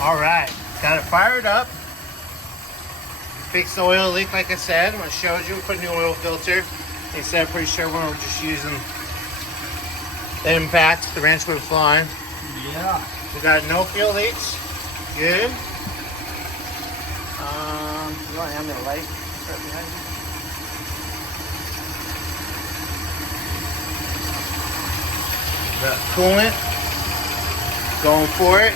All right, got it fired up. Fixed the oil leak, like I said. I showed you. Put a new oil filter. They said pretty sure we're just using the impact, the wrench with flying. Yeah. We got no fuel leaks. Good. You want to hand me a light right behind you? The coolant. Going for it.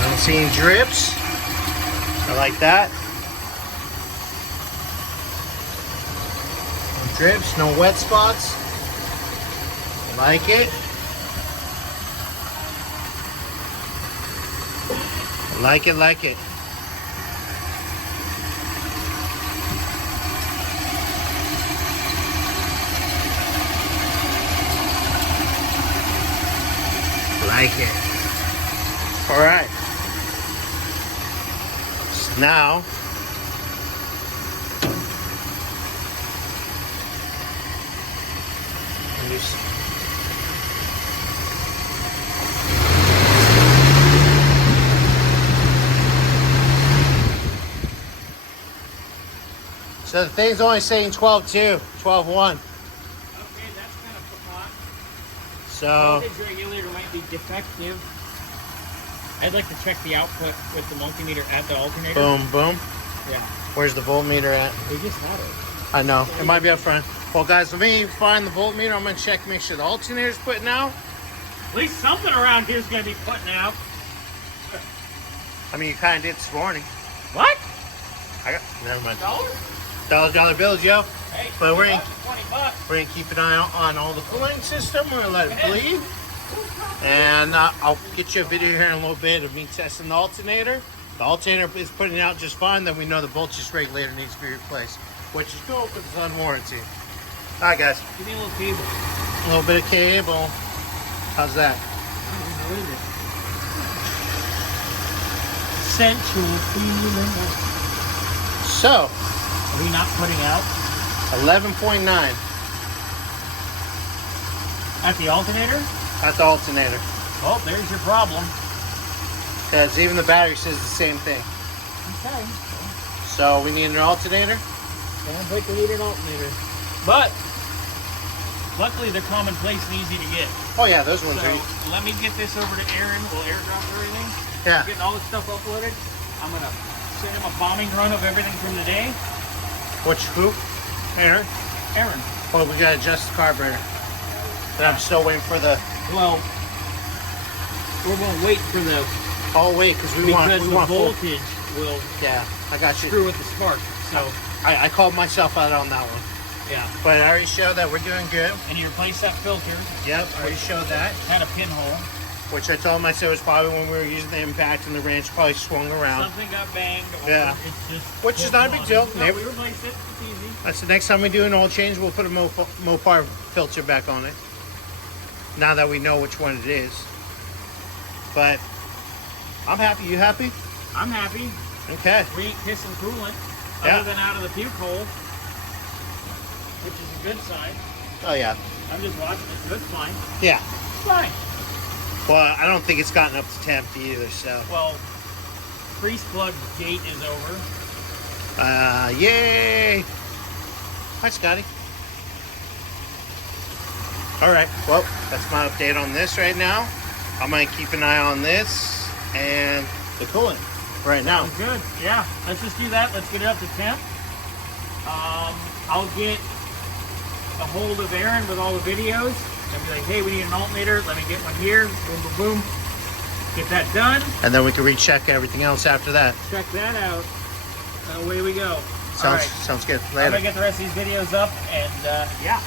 I don't see any drips. I like that. No drips, no wet spots. I like it. Like it, like it. Like it. All right. So now, so the thing's only saying 12.2, 12.1. Okay, that's kind of kaput. So Voltage regulator might be defective. I'd like to check the output with the multimeter at the alternator. boom, boom. Yeah. Where's the voltmeter at? We just had it. I know. It might be up front. Well, guys, let me find the voltmeter. I'm going to check, make sure the alternator's putting out. At least something around here's going to be putting out. I mean, you kind of did this morning. What? Never mind. $1? Dollar bills, yo. Hey, But we're gonna $20. we're gonna keep an eye on all the cooling system. We're gonna let it bleed, and I'll get you a video here in a little bit of me testing the alternator. The alternator is putting out just fine. Then we know the voltage regulator needs to be replaced, which is cool because it's on warranty. All right, guys. Give me a little cable. A little bit of cable. How's that? How is it? Sensual feeling. So, Are we not putting out 11.9 at the alternator? at the alternator, Oh, there's your problem. because even the battery says the same thing. Okay. So we need an alternator. Sounds like we need an alternator. But luckily they're commonplace and easy to get. Oh yeah, those ones So are. let me get this over to Aaron. We'll airdrop everything. Yeah. Getting all this stuff uploaded. I'm gonna send him a bombing run of everything from the day. Which who? Aaron. Aaron. Well, we gotta adjust the carburetor. But I'm still waiting for the. Well, we're gonna wait for the Oh wait, because we want full. voltage will Yeah, I got you. screw with the spark. So I called myself out on that one. yeah. But I already showed that we're doing good. And you replace that filter. Yep, I already showed that. Had a pinhole. Which I told myself was probably when we were using the impact and the wrench probably swung around. Something got banged. Or Yeah. It's just Which is not a big deal. No, we replaced it. It's easy. That's the next time we do an oil change, we'll put a Mopar filter back on it. Now that we know which one it is. But I'm happy. You happy? I'm happy. Okay. We ain't pissing coolant. Yeah. Other than out of the puke hole. Which is a good sign. Oh yeah. I'm just watching it, so it's fine. Yeah. It's fine. Well, I don't think it's gotten up to temp either, so. Well, grease plug gate is over. Yay! Hi, Scotty. All right, well, that's my update on this right now. I'm gonna keep an eye on this and the coolant right now. Sounds good. Yeah, let's just do that. Let's get it up to temp. I'll get a hold of Aaron with all the videos and be like, hey, we need an alternator. Let me get one here. Boom, boom, boom. Get that done. And then we can recheck everything else after that. Check that out. Away we go. Sounds All right. sounds good. I'm Later. gonna get the rest of these videos up, and yeah.